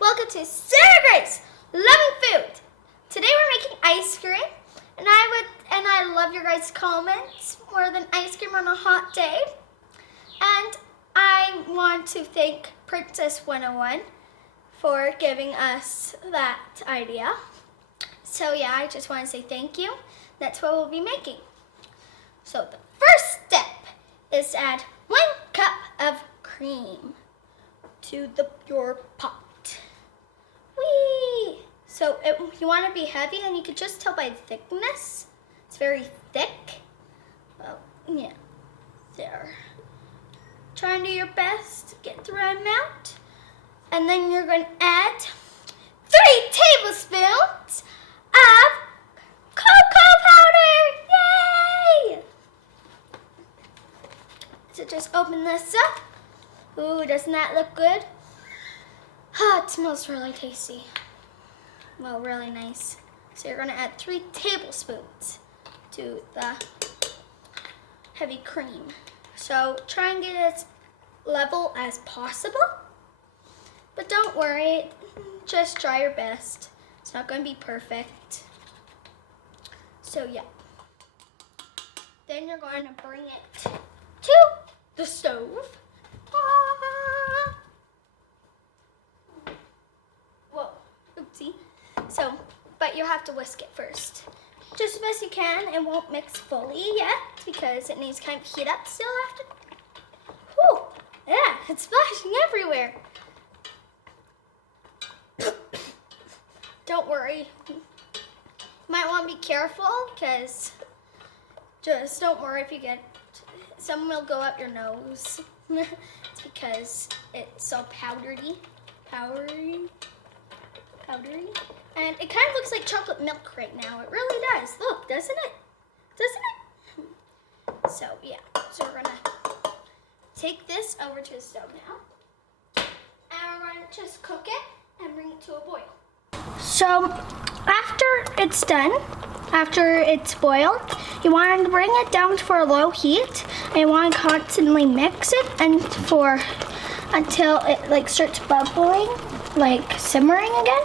Welcome to Sarah Grace Loving Food. Today we're making ice cream, and I love your guys' comments more than ice cream on a hot day. And I want to thank Princess 101 for giving us that idea. So yeah, I just want to say thank you. That's what we'll be making. So the first step is to add 1 cup of cream to your pot. Whee! So you want to be heavy, and you can just tell by the thickness. It's very thick. Well, yeah, there. Try and do your best to get the right amount. And then you're going to add 3 tablespoons of cocoa powder. Yay! So just open this up. Ooh, doesn't that look good? Ah, it smells really tasty. Well, really nice. So you're gonna add 3 tablespoons to the heavy cream. So try and get it as level as possible. But don't worry, just try your best. It's not gonna be perfect. So yeah. Then you're going to bring it to the stove. Whoa, oopsie. So, but you have to whisk it first. Just as best you can. It won't mix fully yet because it needs to kind of heat up still after. Whew, yeah, it's splashing everywhere. Don't worry. You might want to be careful because just don't worry if you get, some will go up your nose. It's because it's so powdery. And it kind of looks like chocolate milk right now. It really does. Look, doesn't it? So yeah, so we're gonna take this over to the stove now. And we're gonna just cook it and bring it to a boil. So after it's done, after it's boiled, you want to bring it down for a low heat, and you want to constantly mix it until it starts bubbling, simmering again,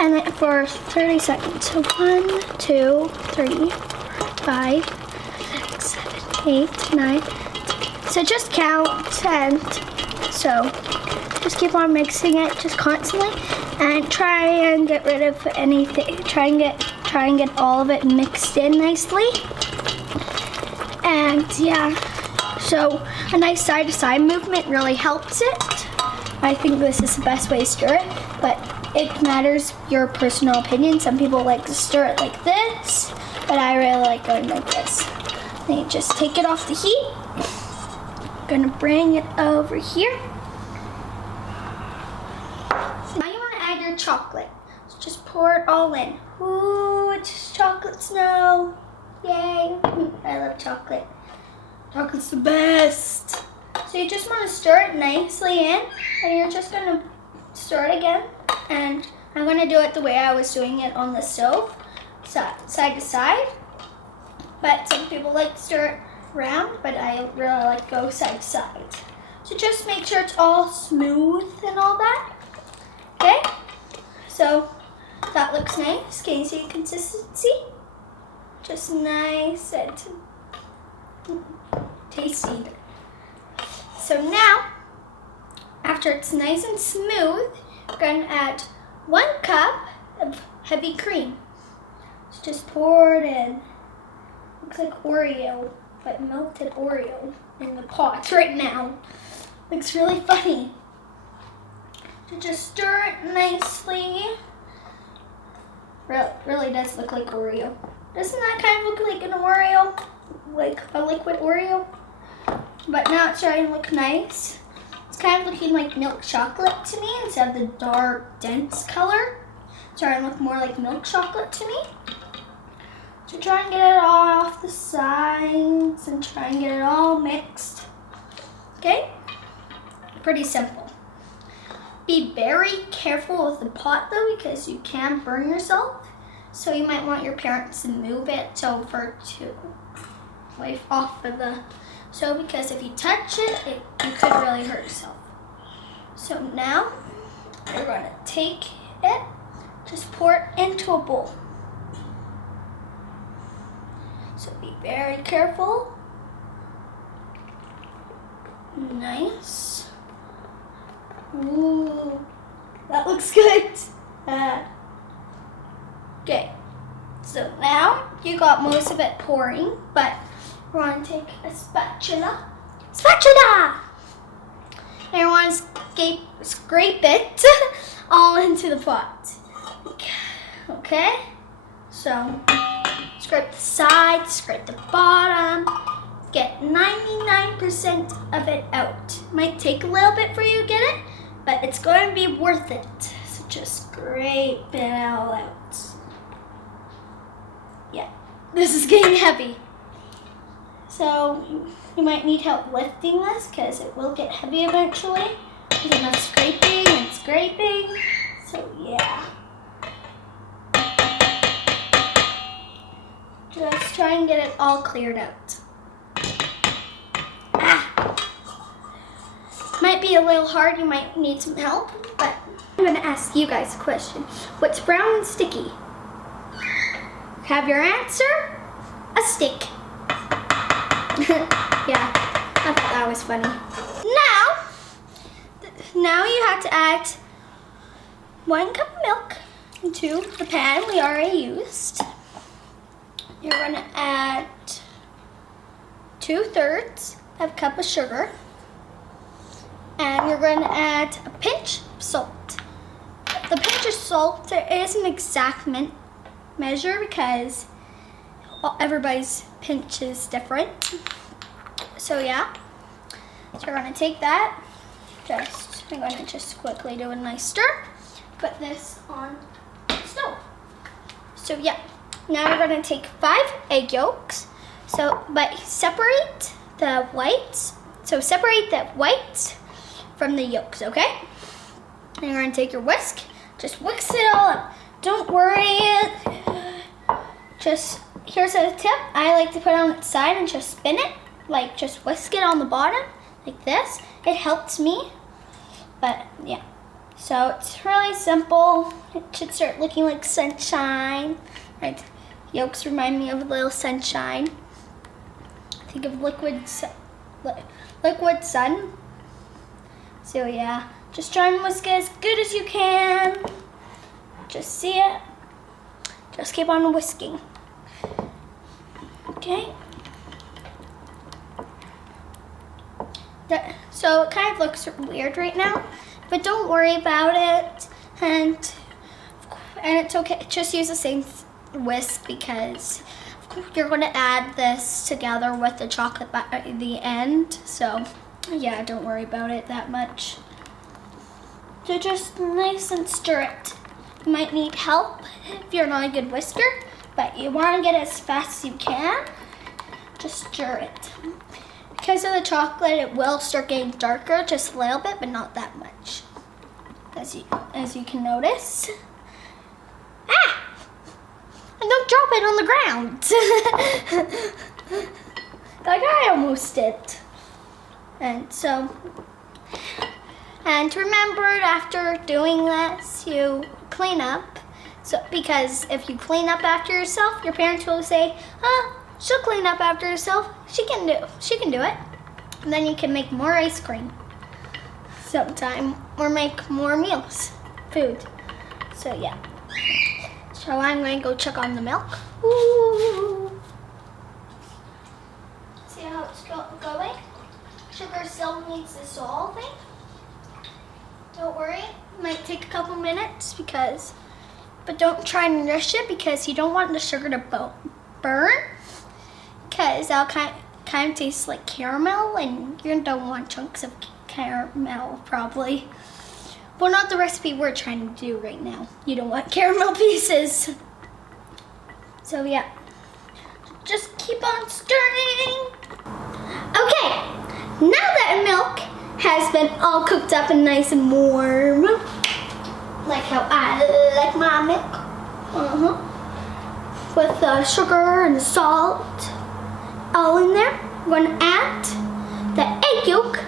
and then for 30 seconds. So 1, 2, 3, 4, 5, 6, 7, 8, 9. So just count, and so just keep on mixing it just constantly, and try and get rid of anything. Try and get all of it mixed in nicely. And yeah, so a nice side-to-side movement really helps it. I think this is the best way to stir it, but it matters your personal opinion. Some people like to stir it like this, but I really like going like this. Then you just take it off the heat. I'm gonna bring it over here. So now you want to add your chocolate. So just pour it all in. Ooh, it's chocolate snow. Yay. I love chocolate. Chocolate's the best. So you just want to stir it nicely in, and you're just going to stir it again. And I'm going to do it the way I was doing it on the stove, side to side. But some people like to stir it round, but I really like to go side to side. So just make sure it's all smooth and all that. Okay? So that looks nice. Can you see the consistency? Just nice and tasty. So now, after it's nice and smooth, we're going to add 1 cup of heavy cream. So just pour it in. Looks like Oreo, but melted Oreo in the pot right now. Looks really funny. So just stir it nicely. Really does look like Oreo. Doesn't that kind of look like an Oreo? Like a liquid Oreo? But now it's starting to look nice. It's kind of looking like milk chocolate to me instead of the dark, dense color. It's starting to look more like milk chocolate to me. So try and get it all off the sides and try and get it all mixed. Okay? Pretty simple. Be very careful with the pot though, because you can burn yourself. So you might want your parents to move it over to off of the stove, because if you touch it, you could really hurt yourself. So now You're going to take it, just pour it into a bowl. So be very careful. Nice. Ooh, that looks good. Okay, so now you got most of it pouring, but we're going to take a spatula. Spatula! And you want to scrape it all into the pot. Okay? So, scrape the sides, scrape the bottom. Get 99% of it out. Might take a little bit for you to get it, but it's going to be worth it. So just scrape it all out. Yeah, this is getting heavy. So you might need help lifting this because it will get heavy eventually. There's enough scraping and scraping. So yeah. Just try and get it all cleared out. Might be a little hard, you might need some help, but I'm gonna ask you guys a question. What's brown and sticky? Have your answer? A stick. Yeah, I thought that was funny. Now you have to add 1 cup of milk into the pan we already used. You're gonna add 2/3 of a cup of sugar. And you're going to add a pinch of salt. The pinch of salt, there is an exact measure because everybody's pinch is different. So yeah, so we're going to take that. I'm going to just quickly do a nice stir. Put this on the stove. So yeah, now we're going to take 5 egg yolks. But separate the whites. So separate the whites from the yolks, okay? And you're gonna take your whisk, just whisk it all up. Don't worry. Just, here's a tip. I like to put it on its side and just spin it. Like, just whisk it on the bottom, like this. It helps me, but yeah. So it's really simple. It should start looking like sunshine. Right? Yolks remind me of a little sunshine. Think of liquid sun. So yeah, just try and whisk it as good as you can. Just see it. Just keep on whisking. Okay. So it kind of looks weird right now, but don't worry about it. And it's okay. Just use the same whisk because you're going to add this together with the chocolate at the end. So yeah, don't worry about it that much. So just nice and stir it. You might need help if you're not a good whisker, but you want to get it as fast as you can. Just stir it. Because of the chocolate, it will start getting darker just a little bit, but not that much. As you can notice. Ah! And don't drop it on the ground. Like I almost did. And remember, after doing this, you clean up. So because if you clean up after yourself, your parents will say, "Oh, she'll clean up after herself. She can do it." And then you can make more ice cream sometime, or make more food. So yeah. So I'm going to go check on the milk. Ooh. See how it's going? Sugar still needs dissolving. Don't worry, it might take a couple minutes but don't try and rush it because you don't want the sugar to burn, because that'll kind of taste like caramel, and you don't want chunks of caramel probably. Well, not the recipe we're trying to do right now. You don't want caramel pieces. So yeah, just keep on stirring. Okay, now that milk has been all cooked up and nice and warm, like how I like my milk, with the sugar and the salt all in there, we're gonna add the egg yolk.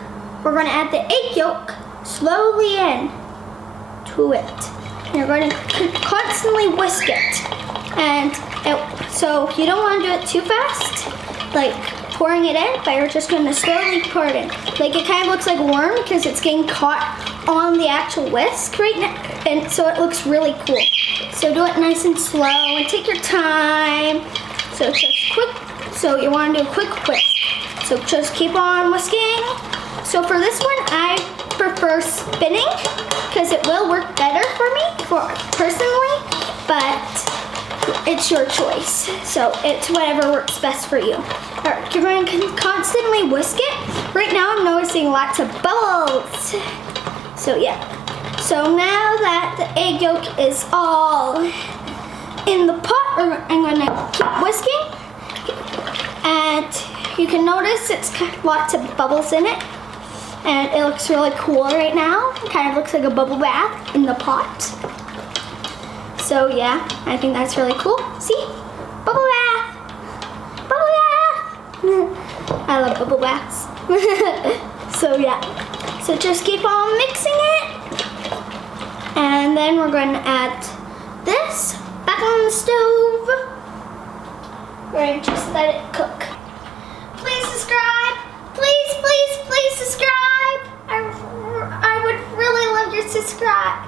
We're gonna add the egg yolk slowly in. to it. You're going to constantly whisk it. And so you don't want to do it too fast, like pouring it in, but you're just going to slowly pour it in. Like it kind of looks like a worm because it's getting caught on the actual whisk right now, and so it looks really cool. So do it nice and slow and take your time. So just quick, so you want to do a quick whisk. So just keep on whisking. So for this one, I prefer spinning because it will work better for me, personally, but it's your choice. So it's whatever works best for you. All right, you're going to constantly whisk it. Right now I'm noticing lots of bubbles. So yeah. So now that the egg yolk is all in the pot, I'm going to keep whisking. And you can notice it's got lots of bubbles in it. And it looks really cool right now. It kind of looks like a bubble bath in the pot. So yeah, I think that's really cool. See? Bubble bath! Bubble bath! I love bubble baths. So yeah. So just keep on mixing it. And then we're going to add this back on the stove. We're going to just let it cook. Please subscribe. Please, please, please subscribe. I would really love your subscribe.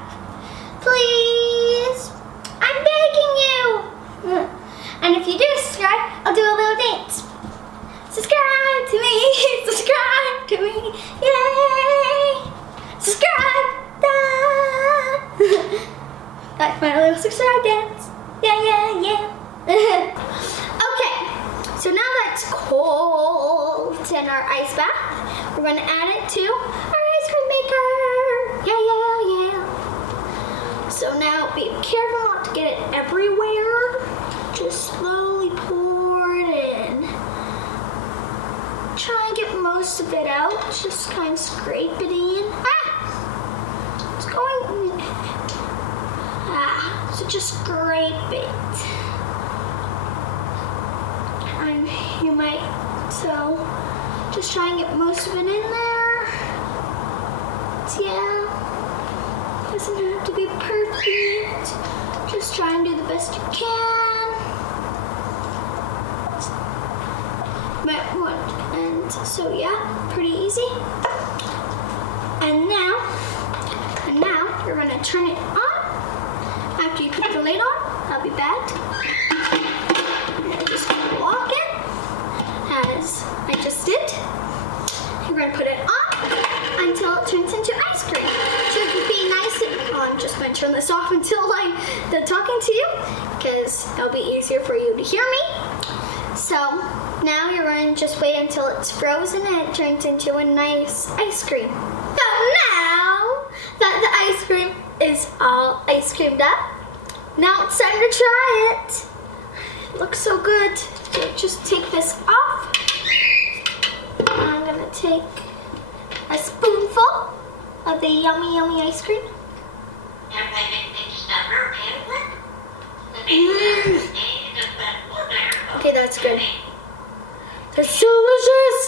Please. I'm begging you. And if you do subscribe, I'll do a little dance. Subscribe to me. Subscribe to me. Yay. Subscribe. That's my little subscribe dance. Yeah, yeah, yeah. Okay. So now that's cold in our ice bath. We're going to add it to our ice cream maker. Yeah, yeah, yeah. So now be careful not to get it everywhere. Just slowly pour it in. Try and get most of it out. Just kind of scrape it in. Ah! It's going. Ah! So just scrape it. And you might. So just try and get most of it in there. Yeah. Doesn't have to be perfect. Just try and do the best you can. And so yeah, pretty easy. And now you're gonna turn it on. After you put the lid on, I'll be back. Just walk it as I just did. You're gonna put it on until it turns into ice cream. Should be nice and I'm just gonna turn this off until I'm done talking to you because it'll be easier for you to hear me. So now you're going to just wait until it's frozen and it turns into a nice ice cream. So now that the ice cream is all ice creamed up, now it's time to try it. It looks so good. So just take this off. I'm going to take a spoonful of the yummy, yummy ice cream. Okay, that's good. That's delicious.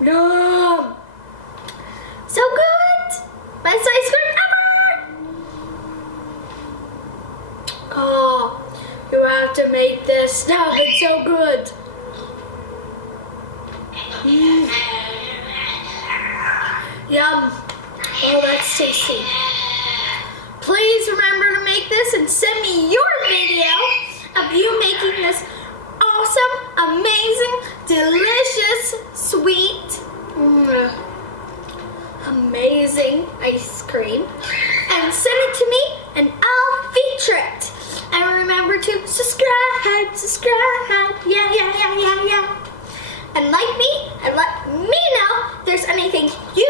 Yum. So good. Best ice cream ever. Oh, you have to make this stuff. It's so good. Yum. Oh, that's tasty. Please remember to make this and send me your video of you making this awesome, amazing, delicious, sweet, amazing ice cream. And send it to me and I'll feature it. And remember to subscribe, yeah, yeah, yeah, yeah, yeah. And like me and let me know if there's anything you